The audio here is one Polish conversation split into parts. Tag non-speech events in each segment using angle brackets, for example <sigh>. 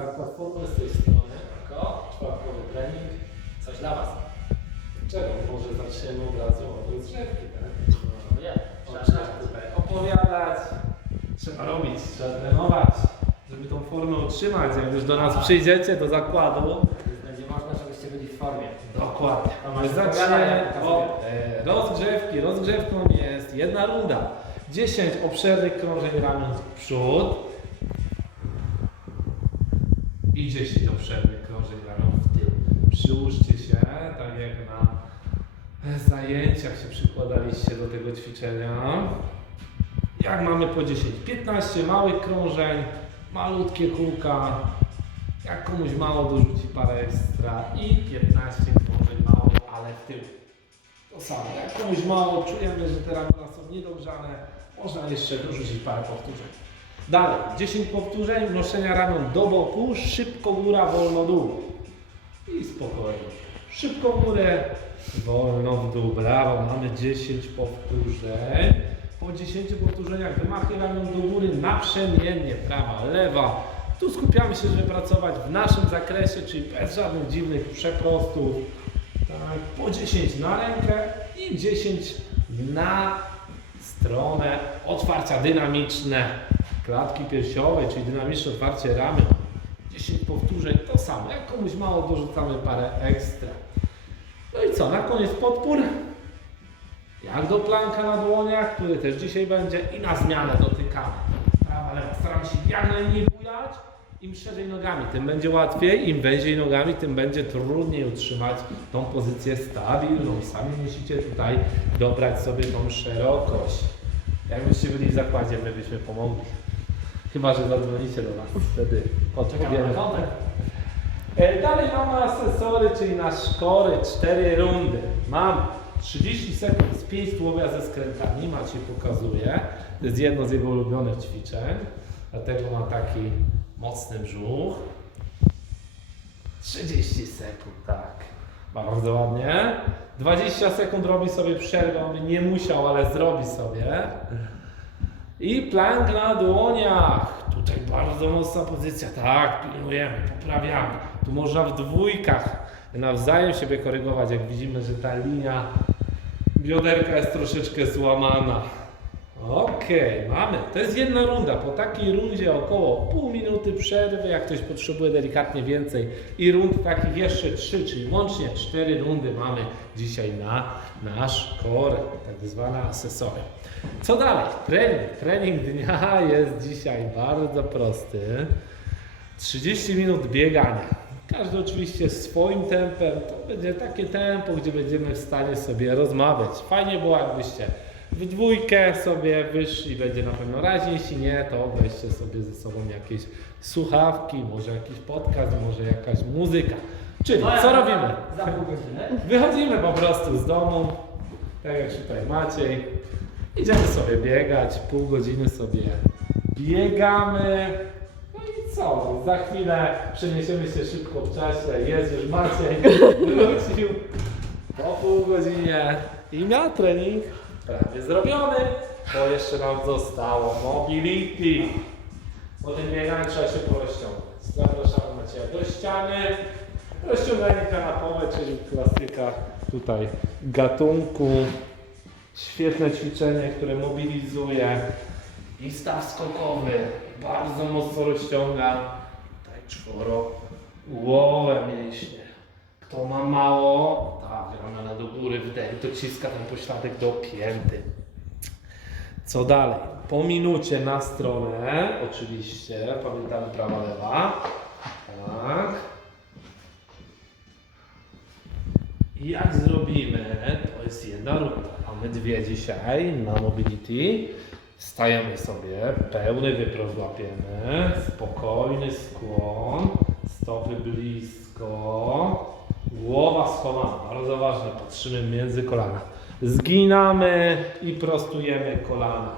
Zakład formy z tej strony. Oko, czwartkowy trening. Coś dla Was. Czego? Może zaczniemy od razu od rozgrzewki, tak? No nie, trzeba tutaj opowiadać. Trzeba robić, trzeba trenować, żeby tą formę utrzymać. Jak już do nas przyjdziecie do zakładu, Będzie ważne, żebyście byli w formie. Dokładnie. Zaczniemy od e, rozgrzewki. Rozgrzewką jest jedna runda. 10 obszernych krążeń ramion w przód i 10 obszernych krążeń ramion w tył. Przyłóżcie się, tak jak na zajęciach się przykładaliście do tego ćwiczenia. Jak mamy po 10? 15 małych krążeń, malutkie kółka. Jak komuś mało dorzuci parę ekstra i 15 krążeń małych, ale w tył. To samo. Jak komuś mało czujemy, że te ramiona są niedogrzane, można jeszcze dorzucić parę powtórzeń. Dalej, 10 powtórzeń, noszenia ramion do boku, szybko góra, wolno dół. I spokojnie. Szybko w górę, wolno w dół. Brawo, mamy 10 powtórzeń. Po 10 powtórzeniach wymachy ramion do góry naprzemiennie, prawa, lewa. Tu skupiamy się, żeby pracować w naszym zakresie, czyli bez żadnych dziwnych przeprostów. Tak, po 10 na rękę i 10 na stronę otwarcia dynamiczne klatki piersiowej, czyli dynamiczne otwarcie ramion. 10 powtórzeń, to samo. Jak komuś mało, dorzucamy parę ekstra. No i co, na koniec podpór. Jak do planka na dłoniach, który też dzisiaj będzie i na zmianę dotykamy. Prawa, lewa. Staram się jak najmniej bujać. Im szerzej nogami, tym będzie łatwiej. Im węziej nogami, tym będzie trudniej utrzymać tą pozycję stabilną. Sami musicie tutaj dobrać sobie tą szerokość. Jakbyście byli w zakładzie, my byśmy pomogli. Chyba, że zadzwonicie do nas, wtedy kontakt. E, Dalej mamy asesory, czyli nasz kory, 4 rundy. Mam 30 sekund z 5 tułowia ze skrętami, Maciej pokazuje. To jest jedno z jego ulubionych ćwiczeń, dlatego ma taki mocny brzuch. 30 sekund, tak. Bardzo ładnie. 20 sekund robi sobie przerwę, on by nie musiał, ale zrobi sobie. I plank na dłoniach. Tutaj bardzo mocna pozycja. Tak, pilnujemy, poprawiamy. Tu można w dwójkach nawzajem siebie korygować, jak widzimy, że ta linia bioderka jest troszeczkę złamana. Okej, mamy. To jest jedna runda. Po takiej rundzie około pół minuty przerwy, jak ktoś potrzebuje delikatnie więcej. I rund takich jeszcze trzy, czyli łącznie cztery rundy mamy dzisiaj na nasz core, tak zwane asesory. Co dalej? Trening. Trening dnia <laughs> jest dzisiaj bardzo prosty. 30 minut biegania. Każdy oczywiście swoim tempem. To będzie takie tempo, gdzie będziemy w stanie sobie rozmawiać. Fajnie było, jakbyście w dwójkę sobie wyszli, będzie na pewno raźniej. Jeśli nie, to weźcie sobie ze sobą jakieś słuchawki, może jakiś podcast, może jakaś muzyka. Czyli No ja co robimy? Za pół godziny. Wychodzimy po prostu z domu, tak jak tutaj Maciej. Idziemy sobie biegać, pół godziny sobie biegamy. No i co? Za chwilę przeniesiemy się szybko w czasie. Jest już Maciej, wrócił po pół godzinie i miał trening prawie zrobiony, bo jeszcze nam zostało mobility. Po tym bieganiu trzeba się porozciągnąć. Zapraszamy Macieja do ściany. Rozciąganie kanapowe, czyli klasyka tutaj gatunku. Świetne ćwiczenie, które mobilizuje i staw skokowy. Bardzo mocno rozciąga tutaj czworo głowe mięśnie. Kto ma mało, tak, ramiona do góry, wdech, dociska ten pośladek do pięty. Co dalej? Po minucie na stronę, oczywiście, pamiętamy prawa, lewa. Tak. I jak zrobimy, to jest jedna runda. Mamy dwie dzisiaj na mobility. Stajemy sobie, pełny wyprost łapiemy, spokojny skłon, stopy blisko, głowa schowana, bardzo ważne, patrzymy między kolana. Zginamy i prostujemy kolana.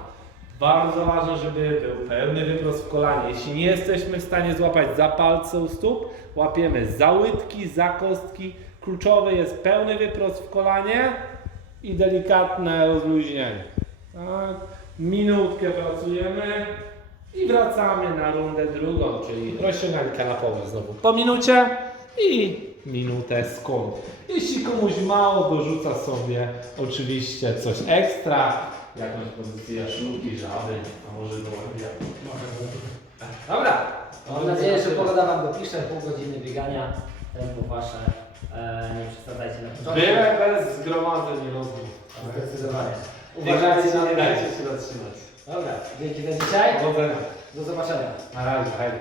Bardzo ważne, żeby był pełny wyprost w kolanie. Jeśli nie jesteśmy w stanie złapać za palce u stóp, łapiemy za łydki, za kostki. Kluczowy jest pełny wyprost w kolanie i delikatne rozluźnienie. Tak. Minutkę pracujemy I wracamy na rundę drugą, czyli rozciąganie kanapowe znowu po minucie i minutę skąd. Jeśli komuś mało, dorzuca sobie oczywiście coś ekstra, jakąś pozycję szluki, żaby, a może gołębia. Dobra. Mam nadzieję, że pogoda Wam dopisze. Pół godziny biegania. Tempo Wasze. E, nie przesadzajcie na początku. Byle bez zgromadzeń i rozmów. Zdecydowanie. Uważajcie, na nie dajcie się zatrzymać. Dobra, dzięki za dzisiaj. Powodzenia. Do zobaczenia. Na razie, hej.